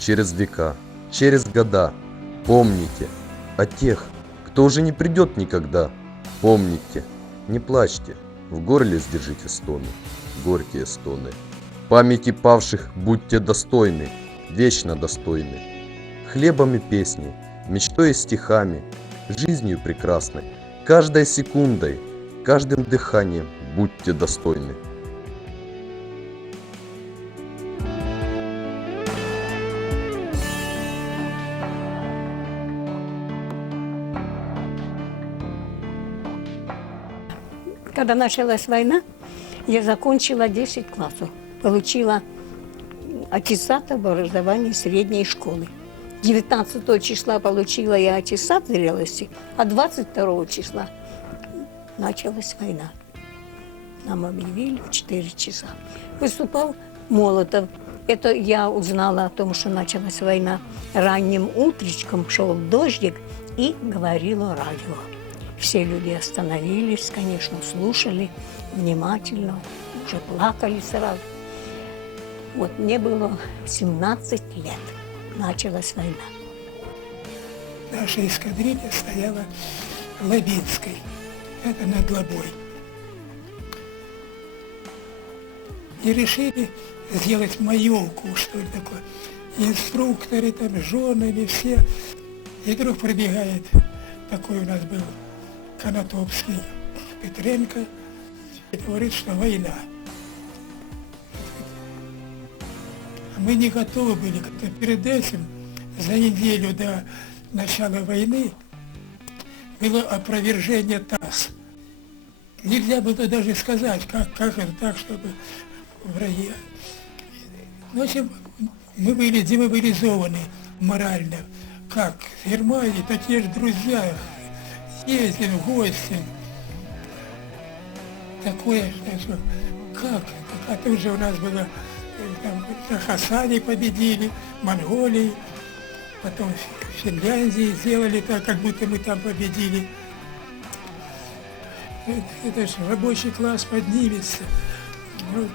Через века, через года, помните о тех, кто уже не придет никогда. Помните, не плачьте, в горле сдержите стоны, горькие стоны. Памяти павших будьте достойны, вечно достойны. Хлебом и песней, мечтой и стихами, жизнью прекрасной, каждой секундой, каждым дыханием будьте достойны. Когда началась война, я закончила 10 классов. Получила аттестат об образовании средней школы. 19 числа получила я аттестат зрелости, а 22 числа началась война. Нам объявили в 4 часа. Выступал Молотов. Это я узнала о том, что началась война. Ранним утречком шел дождик и говорило радио. Все люди остановились, конечно, слушали внимательно, уже плакали сразу. Вот мне было 17 лет, началась война. Наша эскадрилья стояла в Лабинской. Это над Лобой. И решили сделать маевку, что ли, такое. Инструкторы, там, женами, все. И вдруг пробегает, такой у нас был Конотопский, Петренко, и говорит, что война. А мы не готовы были. Перед этим, за неделю до начала войны, было опровержение ТАСС. Нельзя было даже сказать, как, как это так, чтобы враги. В общем, мы были демобилизованы морально. Как Германии, такие же друзья, ездим в гости. Такое, что как? А тут же у нас было, э, там, на Хасане победили, Монголии, потом в Финляндии сделали так, как будто мы там победили. Это, это же рабочий класс поднимется. Ну,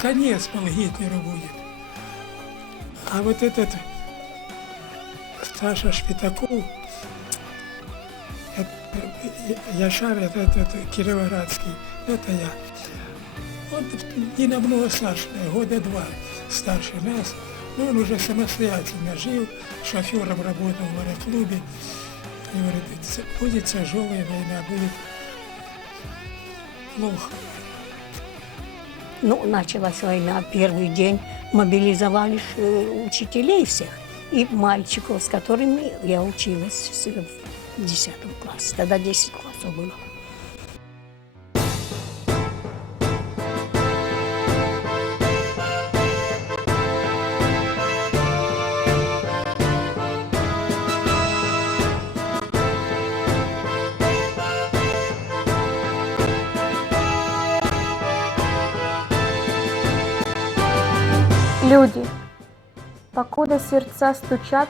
конец был Гитлеру будет. А вот этот Саша Шпитаков, это, Яшар, это, это, это Кировоградский, это я. Он не намного старше, года два старше нас. Но он уже самостоятельно жил, шофером работал в аэроклубе. И говорит, будет тяжелая война, будет плохо. Ну, началась война, первый день мобилизовали э, учителей всех и мальчиков, с которыми я училась 10 классе. Тогда 10 классов было. Люди, покуда сердца стучатся,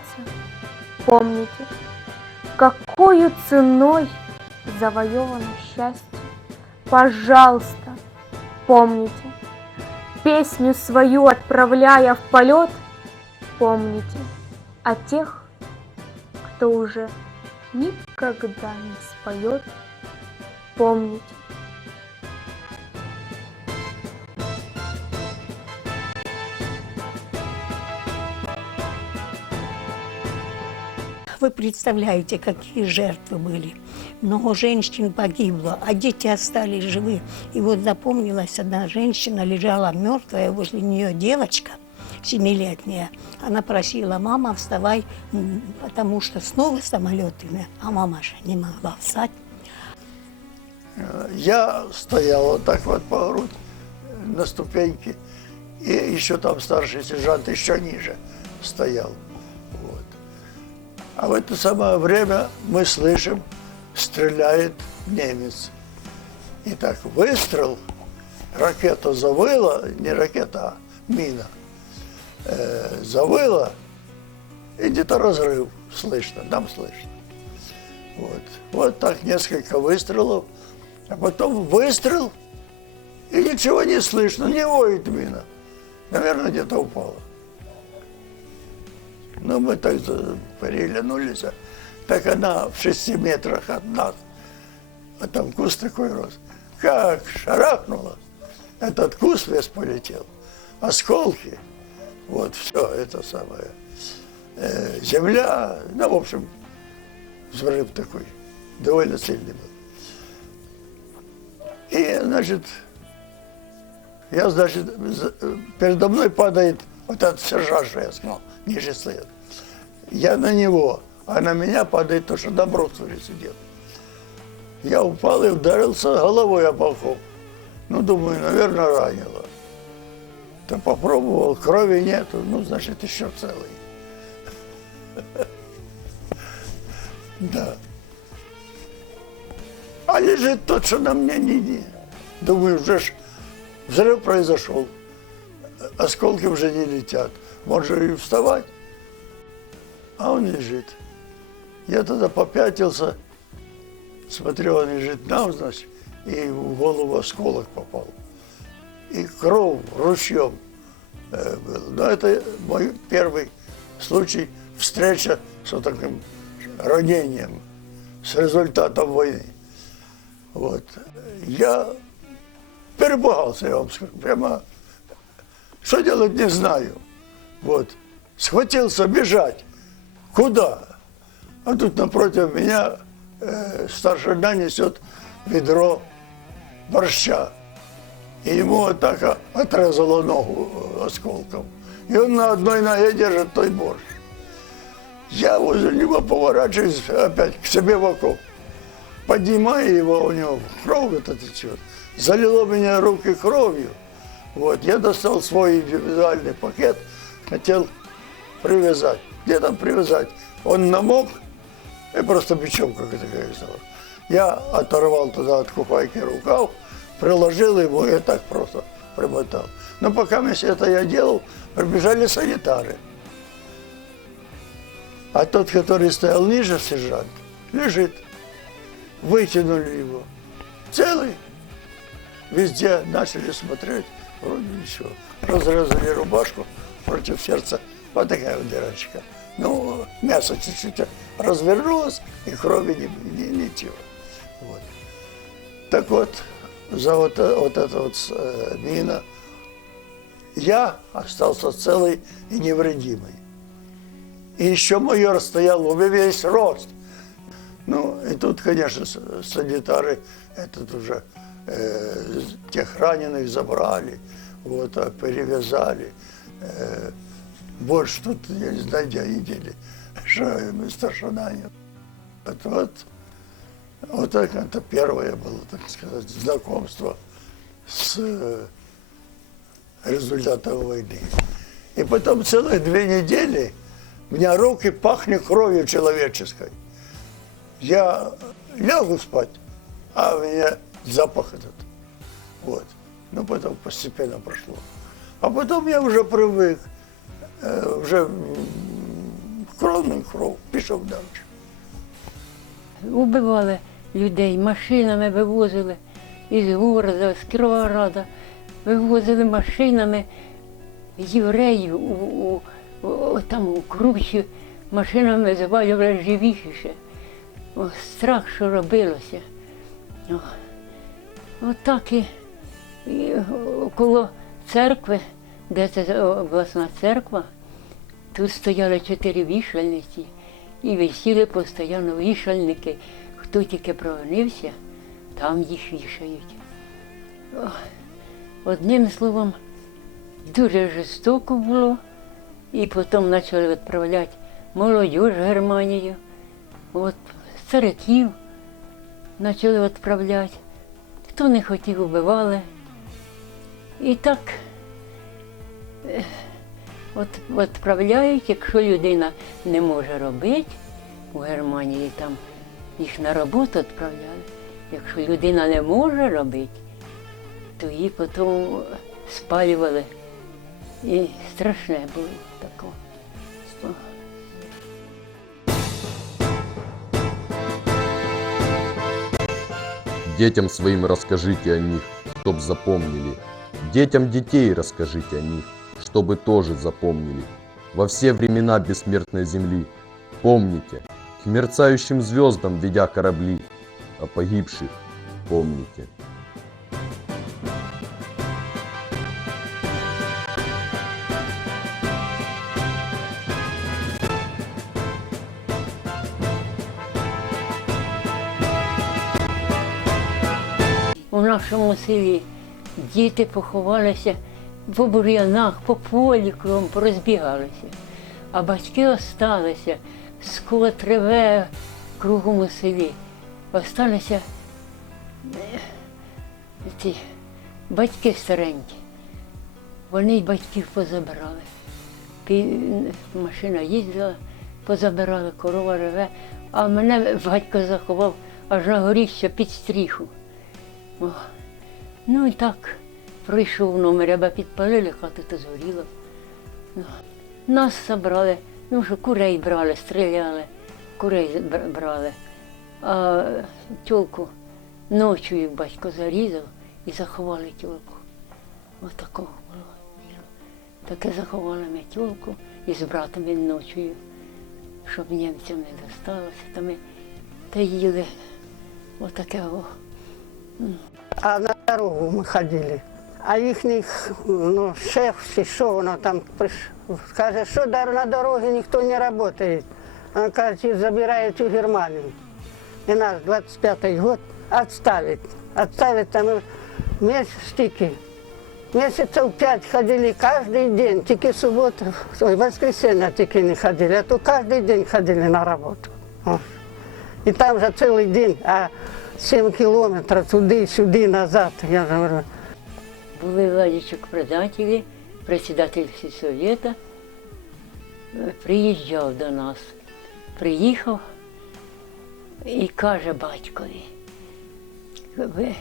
помните, какую ценой завоевано счастье. Пожалуйста, помните, песню свою отправляя в полет, помните о тех, кто уже никогда не споет, помните. Вы представляете, какие жертвы были. Много женщин погибло, а дети остались живы. И вот запомнилась одна женщина, лежала мертвая, возле нее девочка семилетняя. Она просила, мама, вставай, потому что снова самолеты. А мама же не могла встать. Я стоял вот так вот по грудь на ступеньке, и еще там старший сержант еще ниже стоял. Вот. А в это самое время мы слышим, стреляет немец. И так выстрел, ракета завыла, не ракета, а мина, э, завыла, и где-то разрыв слышно, нам слышно. Вот. вот так несколько выстрелов, а потом выстрел, и ничего не слышно, не воет мина. Наверное, где-то упала. Ну, мы так переглянулись, а так она в шести метрах от нас. А там куст такой рос. Как шарахнула. Этот куст весь полетел. Осколки. Вот все это самое. Э, земля, ну, в общем, взрыв такой, довольно сильный был. И, значит, я, значит, за- передо мной падает вот этот сержант, что я сказал, ниже стоит. Я на него, а на меня падает то, что брустере сидел. Я упал и ударился головой об окоп. Ну, думаю, наверное, ранило. То попробовал, крови нету, ну, значит, еще целый. Да. А лежит тот, что на мне не, не. Думаю, уже ж взрыв произошел. Осколки уже не летят. Может и вставать. А он лежит. Я тогда попятился, смотрю, он лежит навзничь, и в голову осколок попал. И кровь ручьем э, был. Но это мой первый случай встреча с вот таким ранением, с результатом войны. Вот. Я перепугался, я вам скажу. Прямо, что делать не знаю. Вот. Схватился бежать. Куда? А тут напротив меня э, старшина несет ведро борща. И ему вот так а, отрезало ногу э, осколком. И он на одной ноге держит той борщ. Я возле него поворачиваюсь опять к себе в окоп. Поднимаю его, у него кровь это течет. Залило меня руки кровью. Вот, я достал свой индивидуальный пакет, хотел привязать. Где там привязать? Он намок, и просто бечевка такая стала. Я оторвал туда от купайки рукав, приложил его и так просто примотал. Но пока это я делал, прибежали санитары. А тот, который стоял ниже, сержант, лежит. Вытянули его. Целый. Везде начали смотреть, вроде ничего. Разрезали рубашку против сердца. Вот такая вот дырочка. Ну, мясо чуть-чуть развернулось, и крови не, не- ничего. Вот. Так вот, за вот, вот это вот э, мина я остался целый и невредимый. И еще майор стоял во весь рост. Ну, и тут, конечно, санитары этот уже э, тех раненых забрали, вот, а перевязали. Э, больше тут, я не знаю, где они дели, что старшина нет. Вот, вот, вот так это первое было, так сказать, знакомство с э, результатом войны. И потом целых две недели у меня руки пахнет кровью человеческой. Я лягу спать, а у меня запах этот. Вот. Ну, потом постепенно прошло. А потом я уже привык, э, вже м, кров на кров, пішов далі. Убивали людей, машинами вивозили із города, з Кіровограда, вивозили машинами євреїв у, у, у, там у кручі, машинами звалювали живіше. О, страх, що робилося. Отак і, і коло церкви, де це обласна церква, Тут стояли чотири вішальниці і висіли постійно вішальники. Хто тільки провинився, там їх вішають. Одним словом, дуже жорстоко було. І потім почали відправляти молодь Германію, от стариків почали відправляти. Хто не хотів, убивали. І так От відправляють, якщо людина не може робити, у Германії там їх на роботу відправляли. Якщо людина не може робити, то її потім спалювали. І страшне було таке. Детям своим расскажите о них, чтоб запомнили. Детям детей расскажите о них, чтобы тоже запомнили. во все времена бессмертной земли. Помните, к мерцающим звездам ведя корабли, о погибших помните. Нашому селі діти поховалися по бур'янах, по полі кругом, порозбігалися. А батьки осталися, скот реве кругом у селі. Осталися е, ці батьки старенькі. Вони батьків позабрали. Пі- Машина їздила, позабирали, корова реве, а мене батько заховав аж на горіще під стріху. Ну і так, прийшов номер, аби підпалили, хата то згоріла. Ну, нас забрали, ну що курей брали, стріляли, курей брали. А тюлку ночі їх батько зарізав і заховали тюлку. Ось такого було. Таке заховали ми тюлку і з братом він ночою, щоб німцям не досталося. Та ми та їли. Отаке о. дорогу мы ходили. А їхніх ну, шеф, чи що воно там приш- каже, що дар- на дорогі ніхто не працює. Він каже, забирають у Германію. І нас 25-й год відставить. Відставить там місяць стільки. Месяцев пять ходили каждый день, тільки субботу, ой, воскресенье тільки не ходили, а то каждый день ходили на работу. О. І там же цілий день, а 7 кілометрів туди-сюди, назад. Я говорю, Були Владичок предателі, председатель сільсовета, е, приїжджав до нас. Приїхав і каже батькові, ви,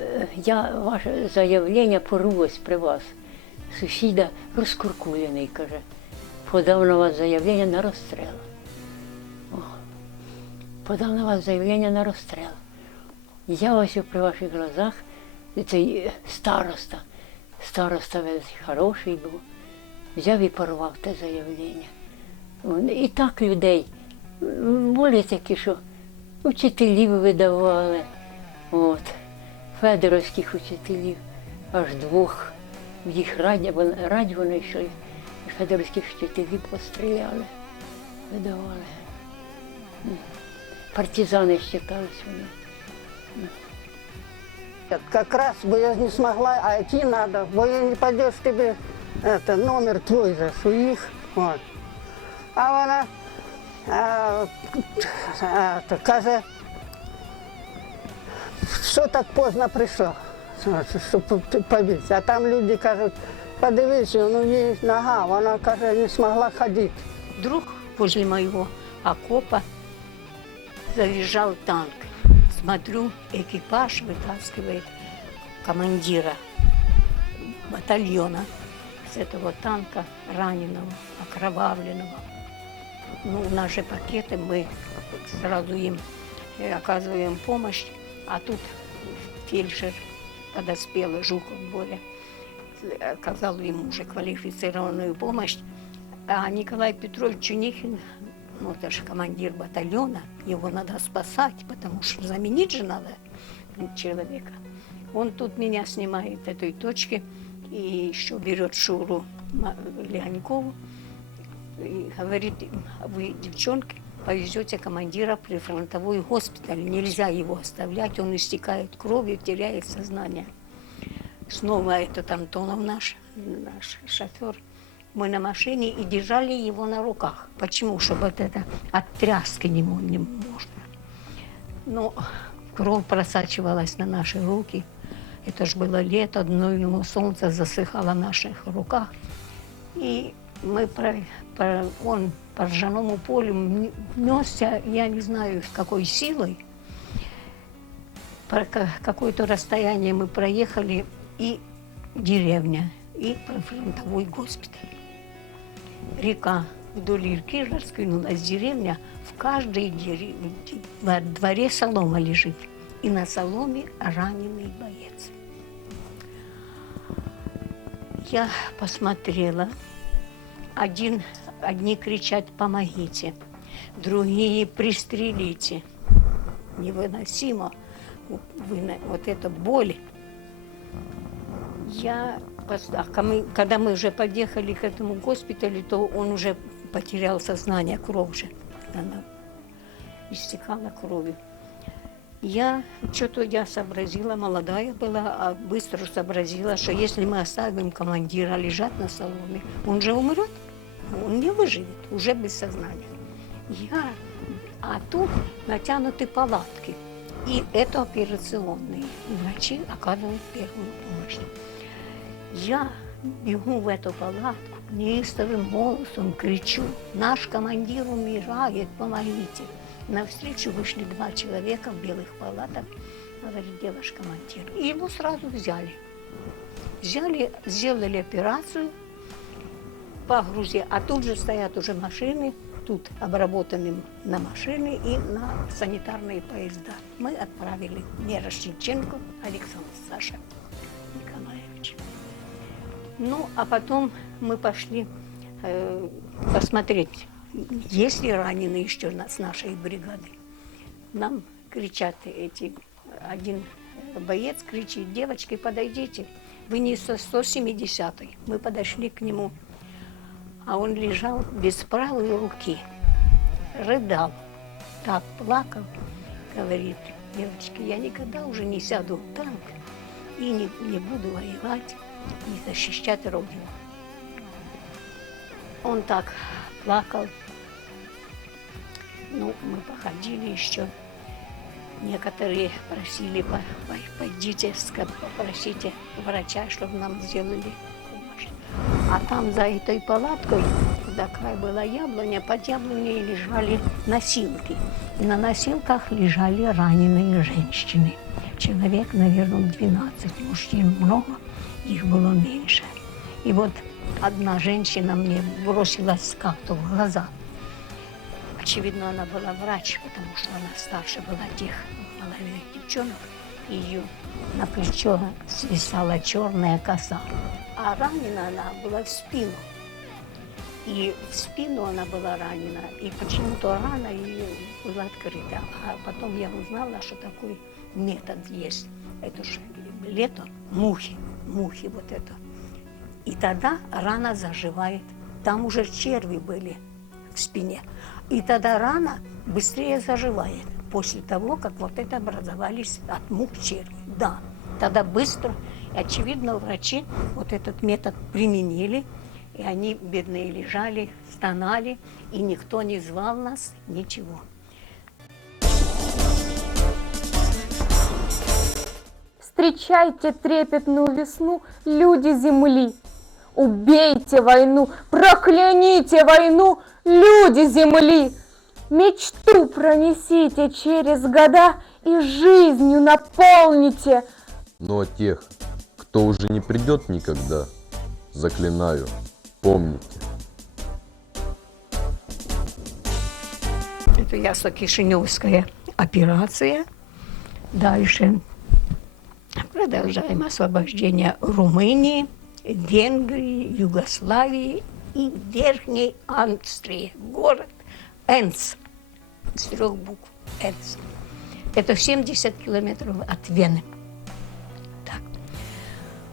е, я ваше заявлення порвусь при вас. Сусіда розкуркулений, каже, подав на вас заявлення на розстріл. Подав на вас заявлення на розстріл. Я ось при ваших глазах, цей е, староста, староста весь хороший був, взяв і порвав те заявлення. І так людей, були такі, що учителів видавали, от, федоровських учителів, аж двох. В Їх раді, раді вони йшли, федоровських вчителів постріляли, видавали. М. Партизани вважались вони. как раз бы я не смогла, а идти надо, бо я не пойдешь тебе, это, номер твой же, у них, вот. А вона, а, а, то каже, що так поздно прийшов, щоб побити. А там люди кажуть, подивися, ну їй нога, вона каже, не змогла ходити. Вдруг возле моего окопа заезжал танк. Смотрю, экипаж вытаскивает командира батальона с этого танка раненого, окровавленного. Ну, же пакеты, мы сразу им э, оказываем помощь, а тут фельдшер подоспел, Жуков Боря, оказал ему уже квалифицированную помощь. А Николай Петрович Чунихин, ну это же командир батальона, его надо спасать, потому что заменить же надо человека. Он тут меня снимает этой точки и еще берет Шуру Легонькову и говорит, вы, девчонки, повезете командира при фронтовой госпиталь, нельзя его оставлять, он истекает кровью, теряет сознание. Снова этот Антонов наш, наш шофер, мы на машине и держали его на руках. Почему? Чтобы вот это от тряски не, не можно. Но кровь просачивалась на наши руки. Это ж было лето, дневное солнце засыхало в наших руках. И мы про, про- он по ржаному полю несся, я не знаю, с какой силой. Про ка- какое-то расстояние мы проехали, и деревня, и фронтовой госпиталь. Река вдоль реки раскинулась деревня, в каждой дере- во дворе солома лежит, и на соломе раненый боец. Я посмотрела, один, одни кричат «помогите», другие «пристрелите». Невыносимо выно- вот эта боль. Я, а когда мы уже подъехали к этому госпиталю, то он уже потерял сознание, кровь же. Она истекала кровью. Я что-то я сообразила, молодая была, а быстро сообразила, что если мы оставим командира лежать на соломе, он же умрет, он не выживет, уже без сознания. Я, а тут натянуты палатки, и это операционные. Врачи оказывают первую помощь. Я бегу в эту палатку, неистовым голосом кричу, наш командир умирает, помогите. Навстречу вышли два человека в белых палатах, говорит, где ваш командир? И его сразу взяли. Взяли, сделали операцию, погрузили, а тут же стоят уже машины, тут обработаны на машины и на санитарные поезда. Мы отправили Мирошниченко Александр Саша Николаевич. Ну, а потом мы пошли э, посмотреть, есть ли раненые еще с нашей бригады. Нам кричат эти, один боец кричит, девочки, подойдите, вы не со 170-й. Мы подошли к нему, а он лежал без правой руки, рыдал, так плакал, говорит, девочки, я никогда уже не сяду в танк и не, не буду воевать и защищать Родину. Он так плакал. Ну, мы походили еще. Некоторые просили, «По- по- пойдите, попросите врача, чтобы нам сделали помощь. А там за этой палаткой, такая была яблоня, под яблоней лежали носилки. И на носилках лежали раненые женщины. Человек, наверное, 12. Мужчин много, их было меньше. И вот одна женщина мне бросилась как-то в глаза. Очевидно, она была врач, потому что она старше была тех половины девчонок. Ее на плечо свисала черная коса. А ранена она была в спину. И в спину она была ранена, и почему-то рана ее была открыта. А потом я узнала, что такой метод есть. Это же лето, мухи, мухи вот это. И тогда рана заживает. Там уже черви были в спине. И тогда рана быстрее заживает после того, как вот это образовались от мух черви. Да, тогда быстро. И, очевидно, врачи вот этот метод применили, и они, бедные, лежали, стонали, и никто не звал нас, ничего. Встречайте трепетную весну, люди земли. Убейте войну, прокляните войну, люди земли. Мечту пронесите через года и жизнью наполните. Но тех, кто уже не придет никогда, заклинаю, помните. Это Ясо-Кишиневская операция. Дальше продолжаем освобождение Румынии, Венгрии, Югославии и Верхней Австрии. Город Энц. С трех букв Энц. Это 70 километров от Вены. Так.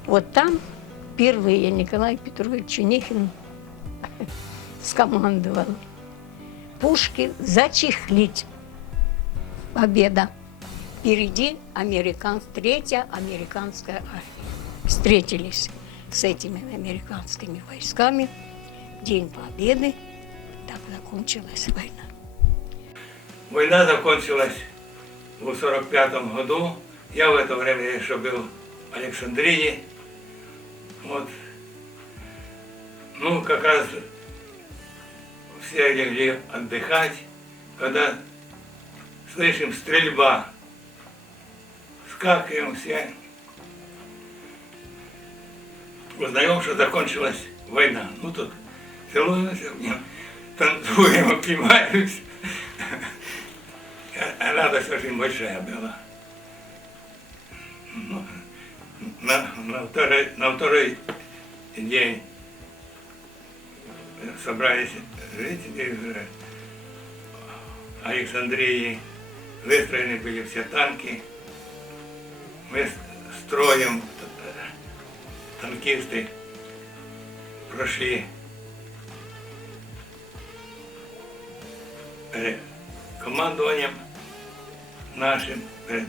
Вот там впервые Николай Петрович Ченихин скомандовал пушки зачехлить. Победа. Впереди американ... третья американская армия. Встретились с этими американскими войсками. День Победы. Так закончилась война. Война закончилась в 45 году. Я в это время еще был в Александрии. Вот. Ну, как раз все легли отдыхать, когда слышим стрельба. Скакиваем все. Узнаем, что закончилась война. Ну тут целуемся, танцуем, обнимаемся. А Радость очень большая была. Ну, На, на, второй, на второй день собрались жители Александрии, выстроены были все танки. Мы с строем э, танкисты. Прошли. Перед командованием нашим перед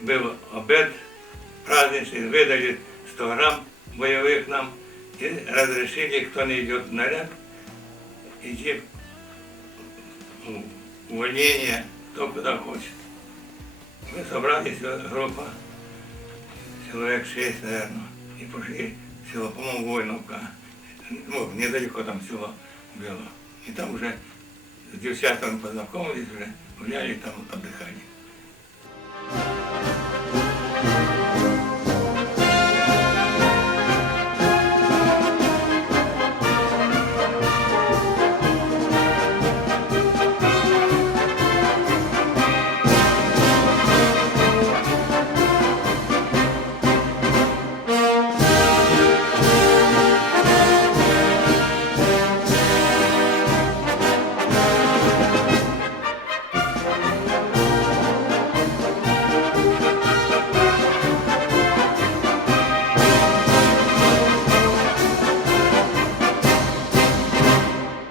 был обед. Праздничный, выдали 100 грамм боевых нам и разрешили, кто не идет в наряд, в увольнение, кто куда хочет. Мы собрались, группа, человек шесть, наверное, и пошли в село, по-моему, Войновка. Ну, недалеко там село было. И там уже с девчатами познакомились, уже гуляли там, отдыхали.